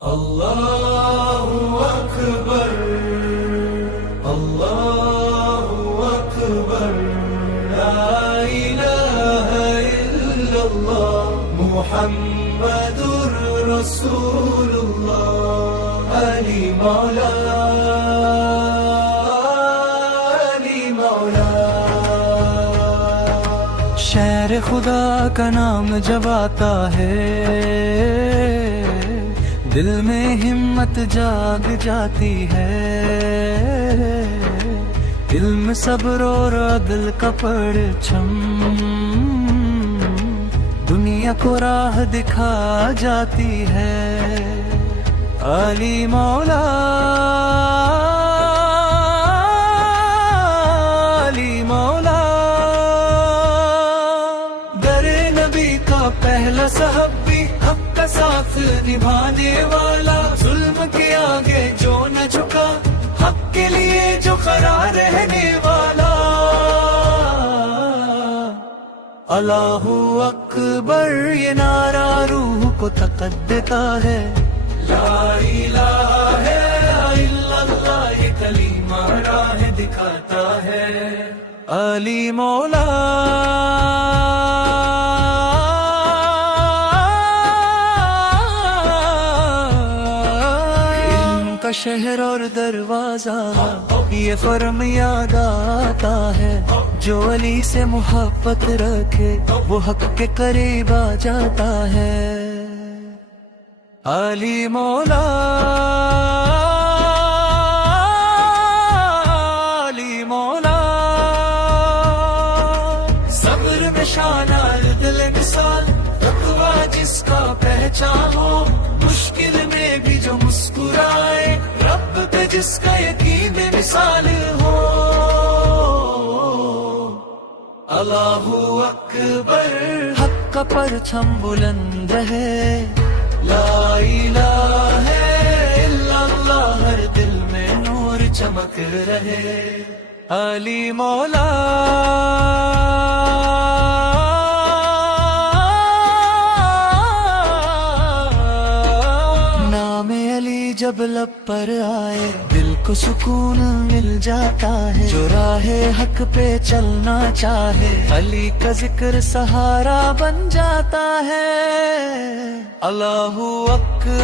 Allahu Akbar, Allahu Akbar, La ilahe illallah, Muhammadur Rasulullah, Ali Maula, Ali Maula. شہر خدا کا نام جب آتا ہے دل میں ہمت جاگ جاتی ہے، علم صبر اور عدل کا پرچم دنیا کو راہ دکھا جاتی ہے۔ علی مولا، علی مولا، در نبی کا پہلا صحابی، حق کا ساتھ نبھانے والا، ظلم کے آگے جو نہ جھکا، حق کے لیے جو کھڑا رہنے والا۔ اللہ اکبر یہ نعرہ روح کو طاقت دیتا ہے، لا الہ الا اللہ یہ کلمہ راہ دکھاتا ہے۔ علی مولا، شہر اور دروازہ یہ فرم یاد آتا ہے، جو علی سے محبت رکھے وہ حق کے قریب آ جاتا ہے۔ علی مولا، علی مولا، صبر میں شانہ دل مثال، تقویٰ جس کا پہچان ہو، مشکل میں بھی جو مسکرائے، رب پہ جس کا یقین مثال ہو۔ اللہ اکبر، حق کا پرچم بلند ہے، لا الہ الا اللہ ہر دل میں نور چمک رہے۔ علی مولا، جب لب پر آئے دل کو سکون مل جاتا ہے، جو راہ حق پہ چلنا چاہے علی کا ذکر سہارا بن جاتا ہے۔ اللہ اکبر۔